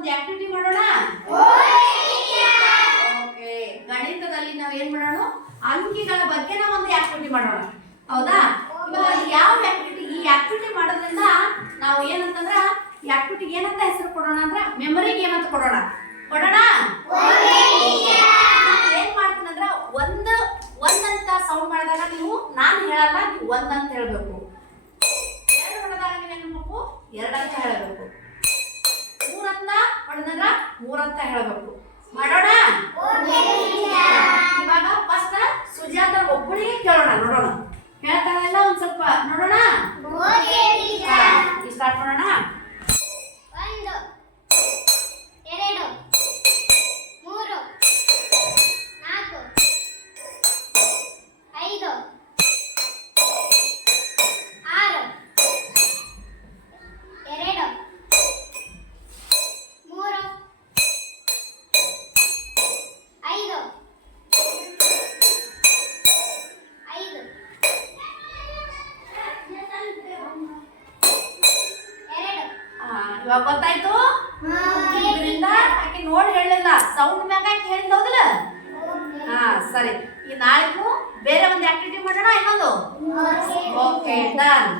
ಒಂದು ಆಕ್ಟಿವಿಟಿ ಮಾಡೋಣ. ಓಕೆ, ಗಣಿತದಲ್ಲಿ ನಾವು ಏನ್ ಮಾಡೋಣ, ಅಂಕಿಗಳ ಬಗ್ಗೆ ನಾವು ಒಂದು ಆಕ್ಟಿವಿಟಿ ಮಾಡೋಣ. ಹೌದಾ? ಇವಾಗ ಯಾವ ಆಕ್ಟಿವಿಟಿ, ಈ ಆಕ್ಟಿವಿಟಿ ಮಾಡೋದ್ರಿಂದ ನಾವು ಏನಂತಂದ್ರ ಈ ಆಕ್ಟಿವಿಟಿಗೆ ಏನಂತ ಹೆಸರು ಕೊಡೋಣ ಅಂದ್ರೆ ಮೆಮೊರಿಗೆ ಏನಂತ ಕೊಡೋಣ. ಏನ್ ಮಾಡ್ತೀನಂದ್ರ ಒಂದಂತ ಸೌಂಡ್ ಮಾಡಿದಾಗ ನೀವು ನಾನು ಹೇಳಲ್ಲ, ನೀವು ಒಂದಂತ ಹೇಳ್ಬೇಕು. ಎರಡು ಹೊಡೆದಾಗ ನೀವೇನ್ ಮಾಡ್ಬೇಕು, ಎರಡಂತ ಹೇಳಬೇಕು. ಮೂರಂತ ಹೊಡೆದಂದ್ರ ಮೂರಂತ ಹೇಳ್ಬೇಕು. ಮಾಡೋಣ. ಇವಾಗ ಫಸ್ಟ್ ಸುಜಾತ ಒಬ್ಬಳಿಗೆ ಕೇಳೋಣ, ನೋಡೋಣ ಹೇಳ್ತಾಳಲ್ಲ ಒಂದ್ ಸ್ವಲ್ಪ ನೋಡೋಣ. ಸ್ಟಾರ್ಟ್ ಮಾಡೋಣ. 1 2 3 4 5 6 2 3 5 ಇವಾಗ ಗೊತ್ತಾಯ್ತು. ಇದರಿಂದ ಆಕೆ ನೋಡಿ ಹೇಳಲಿಲ್ಲ, ಸೌಂಡ್ ಮ್ಯಾಗ ಆಕೆ ಹೇಳಿದ್ ಹೌದಲ್ಲ. ಹಾ ಸರಿ, ಈ ನಾಳೆಗೂ ಬೇರೆ ಒಂದು ಆಕ್ಟಿವಿಟಿ ಮಾಡೋಣ ಇನ್ನೊಂದು. Okay done.